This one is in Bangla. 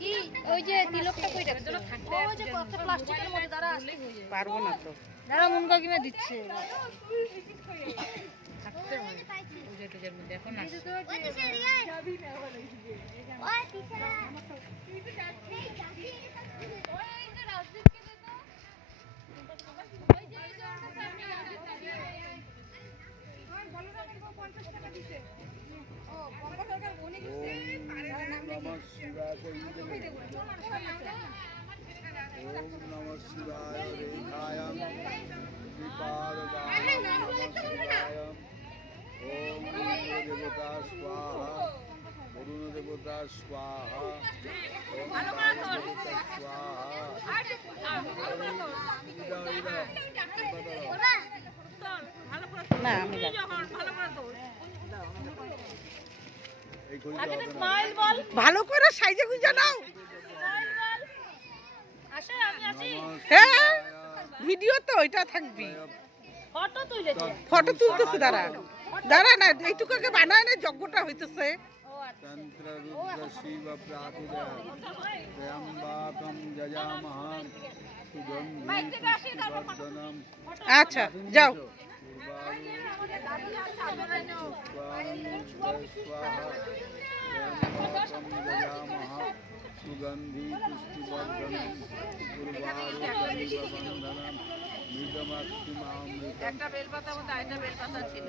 কি ওই যে তিলকটা কই রাখছে ওই যে কত প্লাস্টিকের মধ্যে দাঁড়া পারবো না তো দাঁড়া মন কাকিমা দিচ্ছে থাকতে হয় ওই যে মধ্যে এখন আসছে ওই টিচার देवता स्वाहा না আমি ভালো করে সাইজে গুঁজে নাও হ্যাঁ ভিডিও তো ওইটা থাকবি ফটো তুলতেছে দাঁড়া দাঁড়া না এইটুকুকে বানায় না যজ্ঞটা হইতেছে तंत्र रुद्र शिव प्रातुदयं जजामः सुगन्धिवर्धनम् আচ্ছা যাও सुगंधी पुष्टिवर्धनम् पूर्वारुकनिबन्धनम् मृगमक्षिमामृतम् একটা বেলপাতা মতো আরেকটা বেলপাতা ছিল